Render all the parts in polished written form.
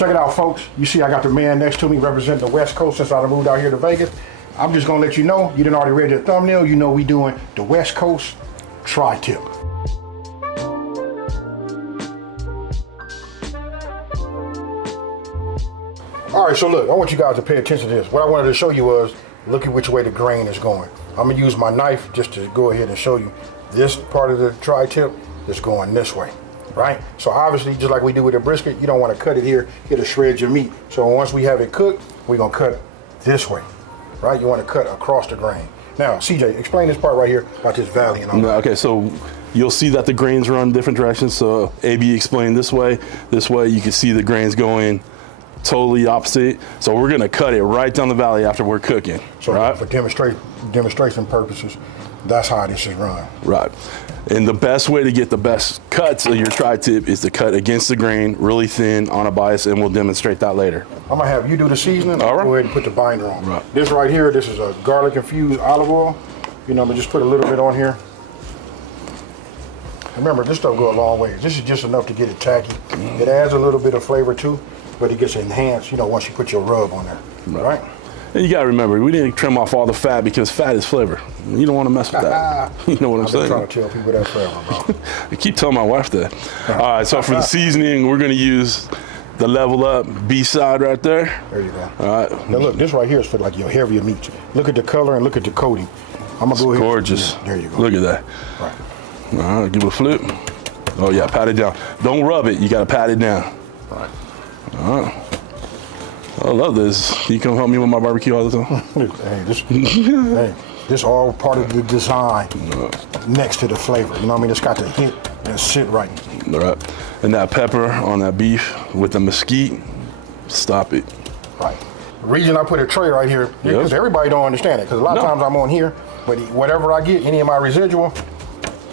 Check it out, folks. You see I got the man next to me representing the West Coast since I moved out here to Vegas. I'm just gonna let you know, you done already read the thumbnail, you know we doing the West Coast tri-tip. All right, so look, I want you guys to pay attention to this. What I wanted to show you was, look at which way the grain is going. I'm gonna use my knife just to go ahead and show you this part of the tri-tip is going this way, right? So obviously, just like we do with a brisket, you don't wanna cut it here, it'll shred your meat. So once we have it cooked, we're gonna cut this way, right? You wanna cut across the grain. Now, CJ, explain this part right here about this valley and all that. Okay, so you'll see that the grains run different directions. So AB explained this way you can see the grains going totally opposite. So we're gonna cut it right down the valley after we're cooking. So right? for demonstration purposes, that's how this is run. Right. And the best way to get the best cuts of your tri-tip is to cut against the grain, really thin on a bias, and we'll demonstrate that later. I'm gonna have you do the seasoning. All right. Go ahead and put the binder on. Right. This right here, this is a garlic infused olive oil. You know, I'm gonna just put a little bit on here. Remember, this stuff go a long way. This is just enough to get it tacky. It adds a little bit of flavor too, but it gets enhanced, you know, once you put your rub on there, right? And you gotta remember, we didn't trim off all the fat because fat is flavor. You don't wanna mess with that. You know what I'm saying? I'm trying to tell people that forever, bro. I keep telling my wife that. All right, so for the seasoning, we're gonna use the Level Up B side right there. There you go. All right. Now look, this right here is for like your heavier meats. Look at the color and look at the coating. I'm gonna go ahead. Gorgeous. There you go. Look at that. Right. All right, give it a flip. Oh yeah, pat it down. Don't rub it, you gotta pat it down. Right. All right. I love this. You come help me with my barbecue all the time? Hey, this all part of the design next to the flavor. You know what I mean? It's got to hit and sit right. All right. And that pepper on that beef with the mesquite, stop it. Right. The reason I put a tray right here, because everybody don't understand it. Because a lot of times I'm on here, but whatever I get, any of my residual,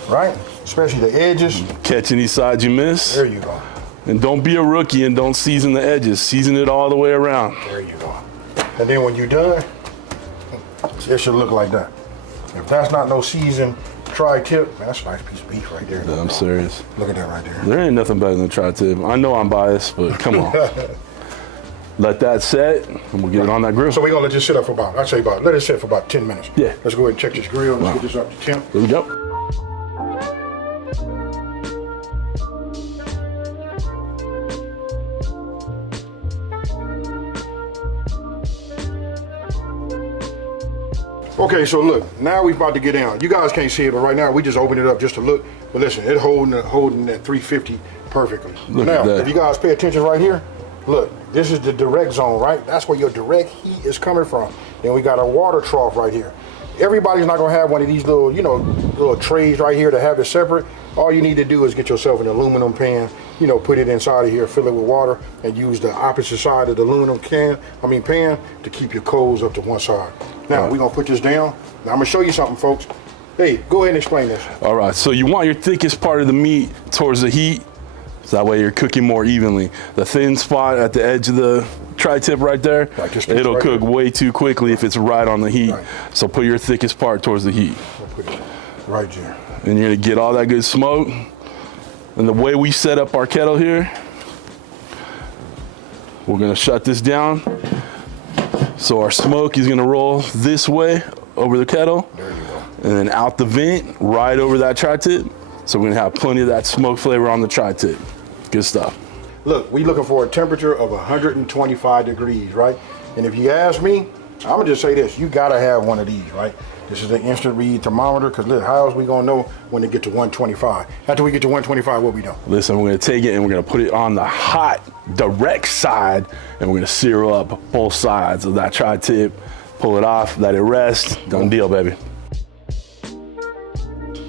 right? Especially the edges. Catch any sides you miss. There you go. And don't be a rookie and don't season the edges. Season it all the way around. There you go. And then when you're done, it should look like that. If that's not no seasoned tri-tip, man, that's a nice piece of beef right there. Yeah, I'm serious. Look at that right there. There ain't nothing better than tri-tip. I know I'm biased, but come on. Let that set, and we'll get it on that grill. So we're gonna let this sit up for about, I'd say about, let it sit for about 10 minutes. Yeah. Let's go ahead and check this grill. Let's get this up to temp. Here we go. Okay, so look, now we're about to get down. You guys can't see it, but right now we just opened it up just to look. But listen, it's holding that 350 perfectly. Look now, at that. if you guys pay attention right here, look, this is the direct zone, right? That's where your direct heat is coming from. Then we got a water trough right here. Everybody's not gonna have one of these little, you know, little trays right here to have it separate. All you need to do is get yourself an aluminum pan, you know, put it inside of here, fill it with water, and use the opposite side of the aluminum pan to keep your coals up to one side. Now, we're gonna put this down. Now, I'm gonna show you something, folks. Hey, go ahead and explain this. All right, so you want your thickest part of the meat towards the heat, so that way you're cooking more evenly. The thin spot at the edge of the tri-tip right there, it'll right cook here. way too quickly if it's right on the heat. Right. So put your thickest part towards the heat. I'll put it right there. And you're gonna get all that good smoke. And the way we set up our kettle here, we're gonna shut this down. So our smoke is gonna roll this way over the kettle. There you go. And then out the vent, right over that tri-tip. So we're gonna have plenty of that smoke flavor on the tri-tip. Good stuff. Look, we looking for a temperature of 125 degrees, right? And if you ask me, I'm gonna just say this, you gotta have one of these, right? This is an instant read thermometer, because look, how else we gonna know when to get to 125? After we get to 125, what we do? Listen, we're gonna take it and we're gonna put it on the hot, direct side, and we're gonna sear up both sides of that tri-tip, pull it off, let it rest, done deal, baby.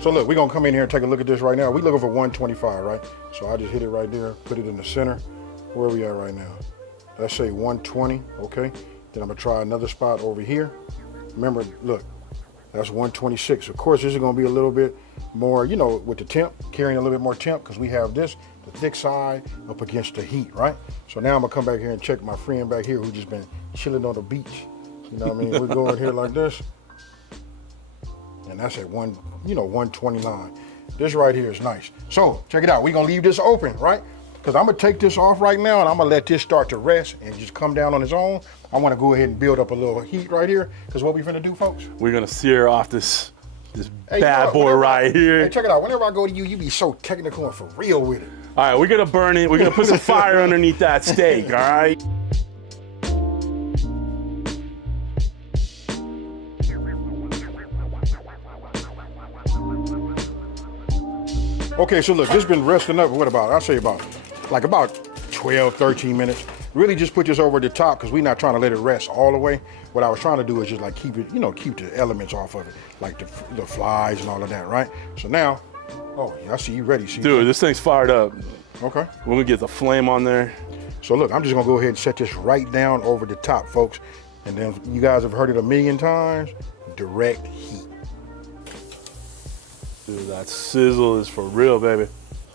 So look, we're gonna come in here and take a look at this right now. We're looking for 125, right? So I just hit it right there, put it in the center. Where are we at right now? Let's say 120, okay? Then I'm gonna try another spot over here. Remember, look, that's 126. Of course, this is gonna be a little bit more, you know, with the temp, carrying a little bit more temp, because we have this, the thick side up against the heat, right? So now I'm gonna come back here and check my friend back here who just been chilling on the beach. You know what I mean? We go in here like this, and that's at 129. This right here is nice. So check it out. We're gonna leave this open, right? because I'm gonna take this off right now and I'm gonna let this start to rest and just come down on its own. I wanna go ahead and build up a little heat right here, because what we finna do, folks? We're gonna sear off this Hey, bad look, boy whenever right here. Hey, check it out. Whenever I go to you, you be so technical and for real with it. All right, we're gonna burn it. We're gonna put some fire underneath that steak, all right? Okay, so look, this has been resting up, what about, I'll say about 12, 13 minutes. Really just put this over the top because we're not trying to let it rest all the way. What I was trying to do is just like keep it, keep the elements off of it, like the flies and all of that, right? So now, oh, yeah, I see you ready. See, Dude, this thing's fired up. Okay. We're gonna get the flame on there. So look, I'm just gonna go ahead and set this right down over the top, folks. And then you guys have heard it a million times, direct heat. Dude, that sizzle is for real, baby.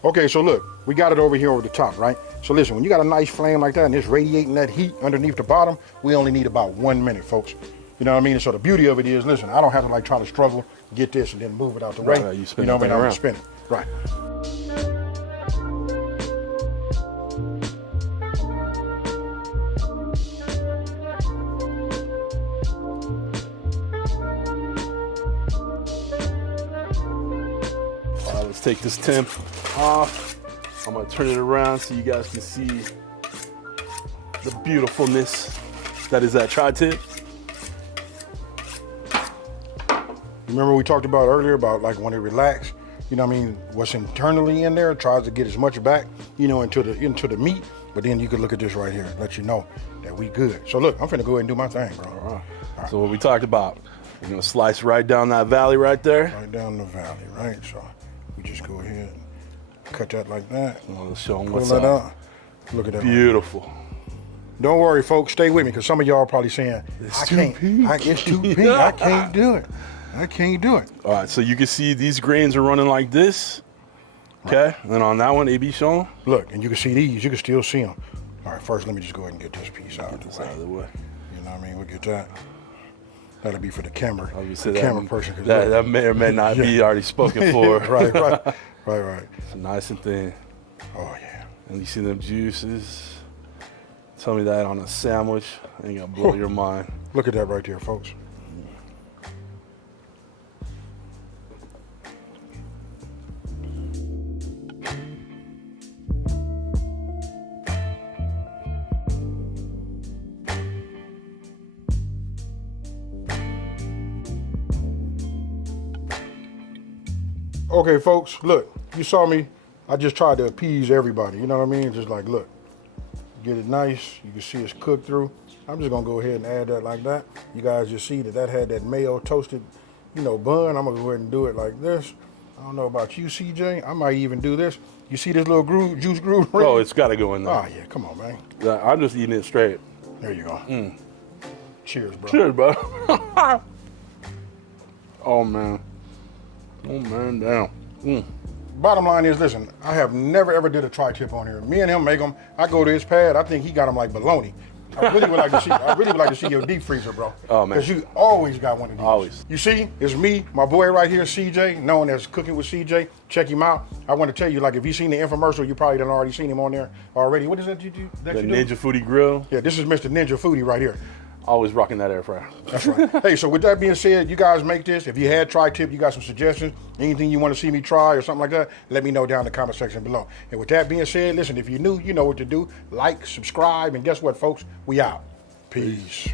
Okay, so look, we got it over here over the top, right? So listen, when you got a nice flame like that and it's radiating that heat underneath the bottom, we only need about 1 minute, folks. You know what I mean? So the beauty of it is, listen, I don't have to like try to struggle, get this and then move it out the way. Right, you spin know it what I mean? I'm around. gonna spin it, right. All right, let's take this temp off. I'm gonna turn it around so you guys can see the beautifulness that is that tri-tip. Remember we talked about earlier about like when it relaxes, you know what I mean, what's internally in there tries to get as much back, into the meat, but then you can look at this right here and let you know that we good. So look, I'm finna go ahead and do my thing, bro. All right. So what we talked about, we're gonna slice right down that valley right there. Right down the valley, right? So we just go ahead and cut that like that. Let's show them Pull what's that up. out. Look at that. Beautiful. Don't worry, folks. Stay with me, because some of y'all are probably saying, It's I too can't. pink. It's too pink. I can't do it. I can't do it. All right, so you can see these grains are running like this. Okay, and then on that one, AB show 'em. Look, and you can see these. You can still see them. All right, first let me just go ahead and get this piece out of This the way. out of the way. You know what I mean? We'll get that. That'll be for the camera. Like you The said, camera person. 'Cause that, look. that may or may not be already spoken for. right. It's nice and thin. Oh yeah. And you see them juices. Tell me that on a sandwich, ain't gonna blow your mind. Look at that right there, folks. Okay, folks, look, you saw me. I just tried to appease everybody. You know what I mean? Just like, look, get it nice. You can see it's cooked through. I'm just gonna go ahead and add that like that. You guys just see that had that mayo toasted, bun. I'm gonna go ahead and do it like this. I don't know about you, CJ. I might even do this. You see this little juice groove? Oh, it's gotta go in there. Oh yeah, come on, man. I'm just eating it straight. There you go. Cheers, bro. Cheers, bro. Oh man. Oh man, damn. Bottom line is, listen, I have never ever did a tri-tip on here. Me and him make them. I go to his pad. I think he got them like bologna. I really would like to see your deep freezer, bro. Oh, man. Because you always got one of these. Always. You see, it's me, my boy right here, CJ, known as Cooking with CJ. Check him out. I want to tell you, like, if you've seen the infomercial, you probably done already seen him on there already. What is that you do? The Ninja Foodie Grill. Yeah, this is Mr. Ninja Foodie right here. Always rocking that air fryer. That's right. Hey, so with that being said, you guys make this. If you had tri-tip, you got some suggestions, anything you want to see me try or something like that, let me know down in the comment section below. And with that being said, listen, if you're new, you know what to do. Like, subscribe, and guess what, folks? We out. Peace.